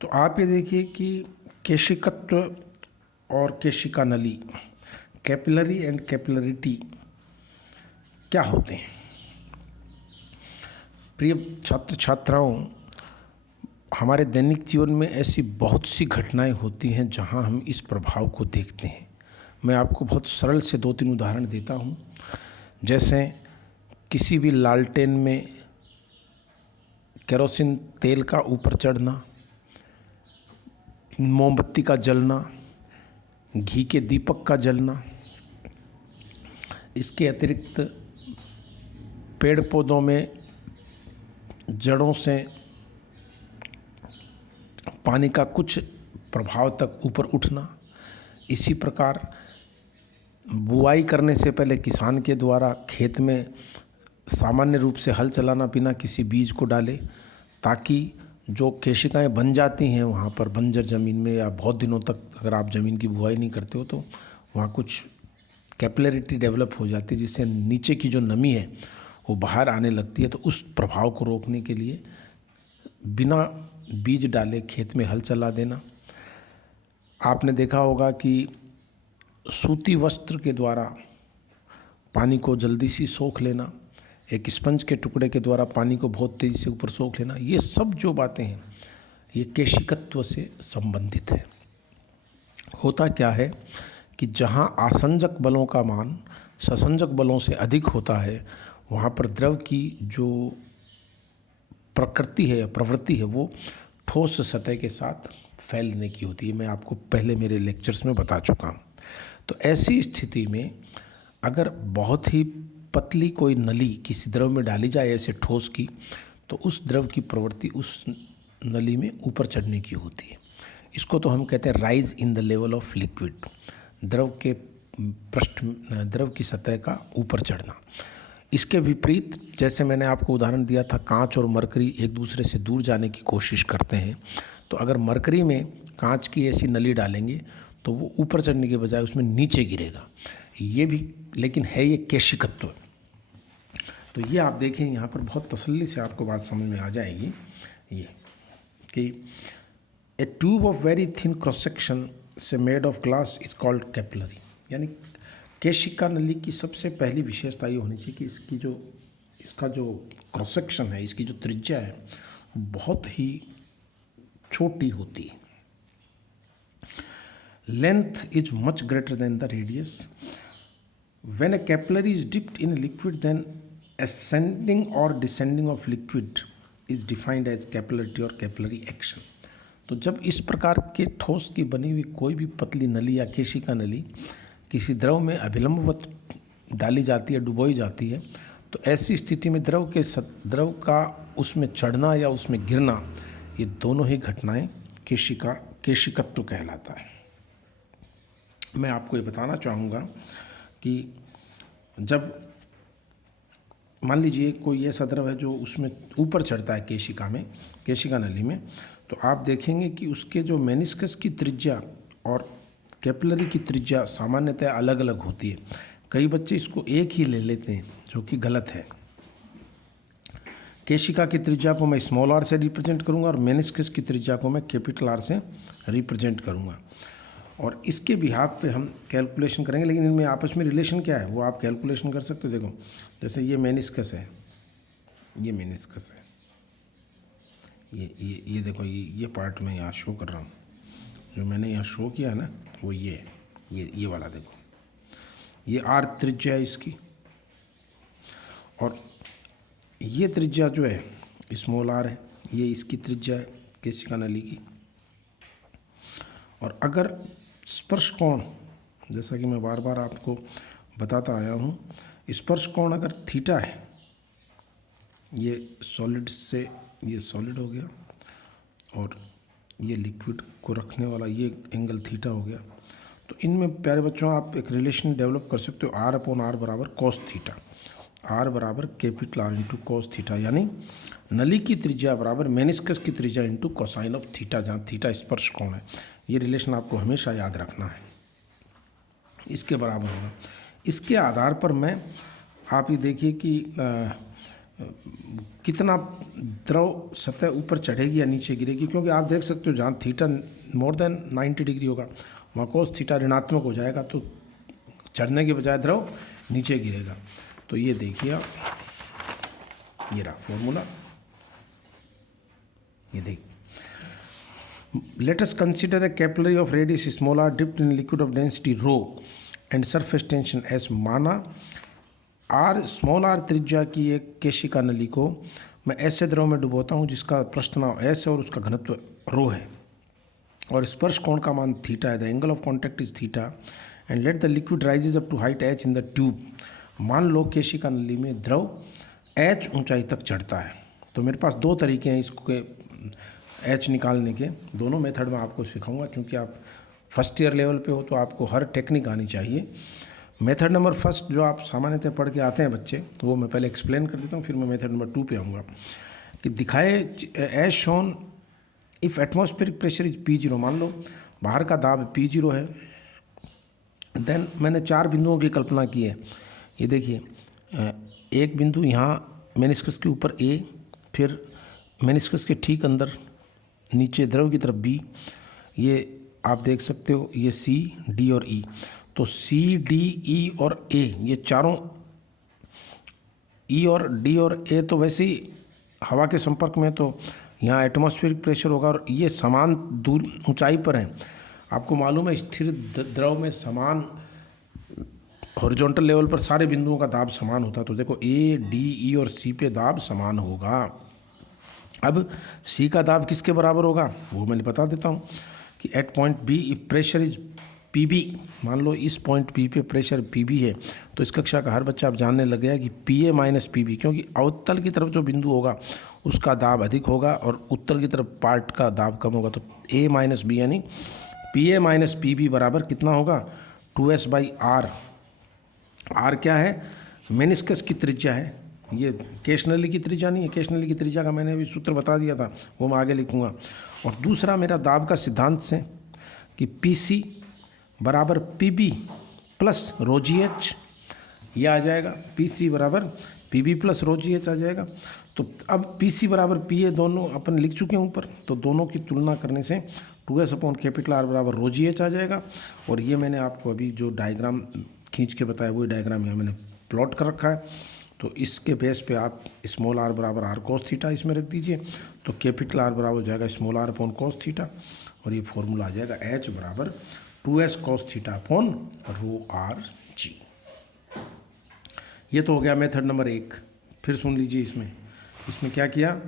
तो आप ये देखिए कि केशिकत्व और केशिका नली, कैपिलरी एंड कैपिलरिटी क्या होते हैं। प्रिय छात्र छात्राओं, हमारे दैनिक जीवन में ऐसी बहुत सी घटनाएं होती हैं जहां हम इस प्रभाव को देखते हैं। मैं आपको बहुत सरल से 2-3 उदाहरण देता हूं। जैसे किसी भी लालटेन में केरोसिन तेल का ऊपर चढ़ना, मोमबत्ती का जलना, घी के दीपक का जलना। इसके अतिरिक्त पेड़ पौधों में जड़ों से पानी का कुछ प्रभाव तक ऊपर उठना। इसी प्रकार बुआई करने से पहले किसान के द्वारा खेत में सामान्य रूप से हल चलाना बिना किसी बीज को डाले, ताकि जो केशिकाएं बन जाती हैं वहाँ पर बंजर ज़मीन में, या बहुत दिनों तक अगर आप ज़मीन की बुआई नहीं करते हो तो वहाँ कुछ कैपिलरिटी डेवलप हो जाती है, जिससे नीचे की जो नमी है वो बाहर आने लगती है। तो उस प्रभाव को रोकने के लिए बिना बीज डाले खेत में हल चला देना। आपने देखा होगा कि सूती वस्त्र के द्वारा पानी को जल्दी से सोख लेना, एक स्पंज के टुकड़े के द्वारा पानी को बहुत तेज़ी से ऊपर सोख लेना, ये सब जो बातें हैं ये केशिकत्व से संबंधित है। होता क्या है कि जहाँ आसंजक बलों का मान ससंजक बलों से अधिक होता है, वहाँ पर द्रव की जो प्रकृति है या प्रवृत्ति है वो ठोस सतह के साथ फैलने की होती है। मैं आपको पहले मेरे लेक्चर्स में बता चुका हूँ। तो ऐसी स्थिति में अगर बहुत ही पतली कोई नली किसी द्रव में डाली जाए ऐसे ठोस की, तो उस द्रव की प्रवृत्ति उस नली में ऊपर चढ़ने की होती है। इसको तो हम कहते हैं rise in the level of liquid, द्रव की सतह का ऊपर चढ़ना। इसके विपरीत, जैसे मैंने आपको उदाहरण दिया था, कांच और मरकरी एक दूसरे से दूर जाने की कोशिश करते हैं। तो अगर मरकरी में कांच की ऐसी नली डालेंगे तो वो ऊपर चढ़ने के बजाय उसमें नीचे गिरेगा। ये भी लेकिन है ये केशिकत्व। तो ये आप देखें, यहाँ पर बहुत तसल्ली से आपको बात समझ में आ जाएगी ये कि a tube of very thin cross section से made of glass is called capillary. यानी केशिका नली की सबसे पहली विशेषता ये होनी चाहिए कि इसका जो क्रॉस सेक्शन है, इसकी जो त्रिज्या है बहुत ही छोटी होती है। Length is much greater than the radius. When a capillary is dipped in liquid, then ascending or descending of liquid is defined as capillarity और कैपिलरी एक्शन। तो जब इस प्रकार के ठोस की बनी हुई कोई भी पतली नली या केशिका नली किसी द्रव में अभिलंबवत डाली जाती है, डुबोई जाती है, तो ऐसी स्थिति में द्रव का उसमें चढ़ना या उसमें गिरना, ये दोनों ही घटनाएं केशिकत्व कहलाता है। मैं आपको ये बताना चाहूँगा कि जब मान लीजिए कोई ऐसा द्रव है जो उसमें ऊपर चढ़ता है केशिका नली में, तो आप देखेंगे कि उसके जो मेनिस्कस की त्रिज्या और कैपिलरी की त्रिज्या सामान्यतः अलग अलग होती है। कई बच्चे इसको एक ही ले लेते हैं, जो कि गलत है। केशिका की त्रिज्या को मैं स्मॉल आर से रिप्रेजेंट करूंगा और मेनिस्कस की त्रिज्या को मैं कैपिटल आर से रिप्रेजेंट करूंगा, और इसके बिहाफ पे हम कैलकुलेशन करेंगे। लेकिन इनमें आपस में रिलेशन क्या है वो आप कैलकुलेशन कर सकते हो। देखो, जैसे ये मेनिस्कस है, ये मेनिस्कस है, ये देखो, ये पार्ट मैं यहाँ शो कर रहा हूँ, जो मैंने यहाँ शो किया है ना, वो ये वाला देखो, ये आर त्रिज्या है इसकी, और ये त्रिज्या जो है स्मॉल आर है, ये इसकी त्रिज्या है केशिका नली की। और अगर स्पर्श कोण, जैसा कि मैं बार बार आपको बताता आया हूँ, स्पर्श कोण अगर थीटा है, ये सॉलिड से ये सॉलिड हो गया और ये लिक्विड को रखने वाला ये एंगल थीटा हो गया, तो इनमें प्यारे बच्चों आप एक रिलेशन डेवलप कर सकते हो, आर अपॉन आर बराबर कॉस थीटा, आर बराबर capital R into cos theta, यानी नली की त्रिज्या बराबर मेनिस्कस की त्रिज्या इंटू कोसाइन ऑफ थीटा, जहाँ थीटा स्पर्श कोण है। ये रिलेशन आपको हमेशा याद रखना है, इसके बराबर होगा। इसके आधार पर मैं आप ये देखिए कि कितना द्रव सतह ऊपर चढ़ेगी या नीचे गिरेगी, क्योंकि आप देख सकते हो जहाँ थीटा मोर देन 90 डिग्री होगा वहाँ कोस थीटा ऋणात्मक हो जाएगा, तो चढ़ने के बजाय द्रव नीचे गिरेगा। तो ये देखिए आप, ये रहा फॉर्मूला, ये देखिए। Let us consider a capillary of radius small r dipped in liquid of density rho and surface tension S। माना r स्मॉल r त्रिज्या की एक केशिका नली को मैं ऐसे द्रव में डुबोता हूँ जिसका पृष्ठ नाव S है और उसका घनत्व रो है, और स्पर्श कोण का मान थीटा है। The angle of contact is theta and let the liquid rises up to height h in the tube. मान लो केशिका नली में द्रव h ऊंचाई तक चढ़ता है। तो मेरे पास दो तरीके हैं इसके एच निकालने के, दोनों मेथड में आपको सिखाऊंगा। क्योंकि आप फर्स्ट ईयर लेवल पे हो तो आपको हर टेक्निक आनी चाहिए। मेथड नंबर फर्स्ट जो आप सामान्यतः पढ़ के आते हैं बच्चे, तो वो मैं पहले एक्सप्लेन कर देता हूँ, फिर मैं मेथड नंबर 2 पे आऊँगा। कि दिखाए as shown if atmospheric pressure is P0, मान लो बाहर का दाब P0 है, देन मैंने 4 बिंदुओं की कल्पना की है। ये देखिए, एक बिंदु यहाँ मेनिस्कस के ऊपर A, फिर मेनिस्कस के ठीक अंदर नीचे द्रव की तरफ B, ये आप देख सकते हो, ये C, D और E। तो C, D, E और A, ये चारों E और D और A तो वैसे ही हवा के संपर्क में, तो यहाँ एटमॉस्फेरिक प्रेशर होगा और ये समान दूर ऊंचाई पर हैं। आपको मालूम है स्थिर द्रव में समान हॉरिजॉन्टल लेवल पर सारे बिंदुओं का दाब समान होता है। तो देखो A, D, E और C पे दाब समान होगा। अब C का दाब किसके बराबर होगा वो मैं बता देता हूँ कि at point B if pressure is PB, मान लो इस पॉइंट P पे प्रेशर PB है, तो इस कक्षा का हर बच्चा अब जानने लग गया कि PA माइनस PB, क्योंकि अवतल की तरफ जो बिंदु होगा उसका दाब अधिक होगा और उत्तर की तरफ पार्ट का दाब कम होगा। तो A माइनस B यानी PA माइनस PB बराबर कितना होगा 2S/R। R क्या है, मेनिस्कस की त्रिज्या है, ये केश नली की त्रिज्या नहीं है। केश नली की त्रिज्या का मैंने अभी सूत्र बता दिया था, वो मैं आगे लिखूंगा। और दूसरा मेरा दाब का सिद्धांत से कि PC बराबर PB प्लस रो GH, यह आ जाएगा। PC बराबर PB प्लस रो GH आ जाएगा। तो अब PC बराबर PA दोनों अपन लिख चुके हैं ऊपर, तो दोनों की तुलना करने से 2S/R बराबर रो GH आ जाएगा। और ये मैंने आपको अभी जो डायग्राम खींच के बताया वही डायग्राम यहाँ मैंने प्लॉट कर रखा है। तो इसके बेस पे आप स्मॉल r बराबर R cos थीटा इसमें रख दीजिए, तो कैपिटल R बराबर हो जाएगा small r upon cos theta, और ये फॉर्मूला आ जाएगा H बराबर 2S cos theta upon rho RG। ये तो हो गया मेथड नंबर 1। फिर सुन लीजिए, इसमें क्या किया,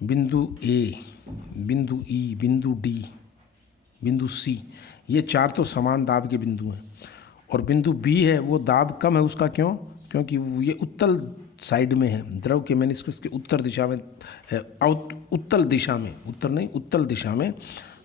बिंदु A, बिंदु E, बिंदु D, बिंदु C, ये 4 तो समान दाब के बिंदु हैं। और बिंदु B है वो दाब कम है, उसका क्यों, क्योंकि ये उत्तल साइड में है, द्रव के मेनिस्कस के उत्तर दिशा में, उत्तल दिशा में, उत्तर नहीं उत्तल दिशा में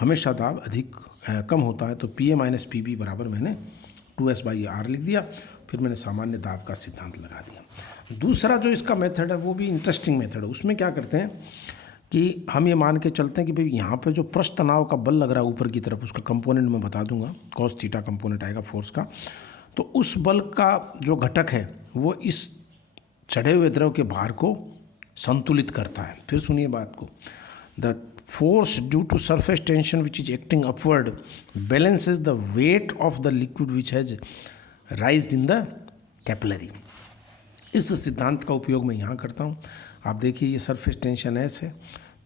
हमेशा दाब अधिक कम होता है। तो PA माइनस PB बराबर मैंने 2S/R लिख दिया। फिर मैंने सामान्य दाब का सिद्धांत लगा दिया। दूसरा जो इसका मेथड है वो भी इंटरेस्टिंग मेथड है। उसमें क्या करते हैं कि हम ये मान के चलते हैं कि भाई यहाँ पे जो पृष्ठ तनाव का बल लग रहा है ऊपर की तरफ, उसका कंपोनेंट मैं बता दूंगा, cos थीटा कंपोनेंट आएगा फोर्स का। तो उस बल का जो घटक है वो इस चढ़े हुए द्रव के भार को संतुलित करता है। फिर सुनिए बात को, the force due to surface tension which is acting upward balances the weight of the liquid which has raised in the capillary. इस सिद्धांत का उपयोग मैं यहाँ करता हूँ। आप देखिए ये सरफेस टेंशन S है,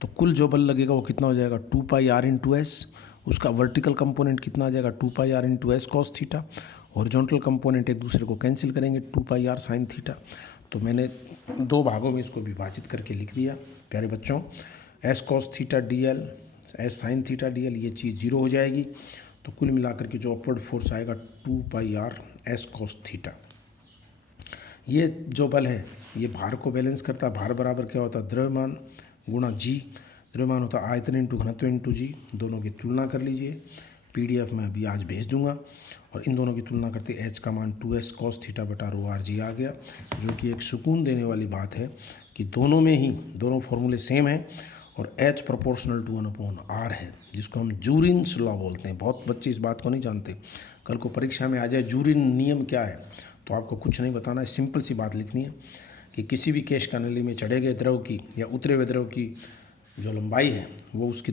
तो कुल जो बल लगेगा वो कितना हो जाएगा 2πr इंटू S। उसका वर्टिकल कंपोनेंट कितना आ जाएगा 2πr into S cos theta. Horizontal component एक दूसरे को कैंसिल करेंगे 2πr sin थीटा। तो मैंने 2 भागों में इसको विभाजित करके लिख दिया प्यारे बच्चों। S cos theta DL, S sin theta DL, ये चीज़ 0 हो जाएगी। तो कुल मिलाकर के जो अपवर्ड फोर्स आएगा 2πr S cos थीटा। ये जो बल है ये भार को बैलेंस करता है। भार बराबर क्या होता है, द्रव्यमान गुणा G। द्रव्यमान होता है आयतन इंटू घनत्व इंटू G। दोनों की तुलना कर लीजिए, PDF में अभी आज भेज दूंगा। और इन दोनों की तुलना करते H का मान 2S cos थीटा बटा रो RG आ गया, जो कि एक सुकून देने वाली बात है कि दोनों में ही दोनों फॉर्मूले सेम हैं और H प्रोपोर्शनल टू 1/R है, जिसको हम जूरिन्स लॉ बोलते हैं। बहुत बच्चे इस बात को नहीं जानते। कल को परीक्षा में आ जाए जूरिन नियम क्या है, तो आपको कुछ नहीं बताना है, सिंपल सी बात लिखनी है कि किसी भी केश का नली में चढ़े गए द्रव की या उतरे हुए द्रव की जो लंबाई है वो उसकी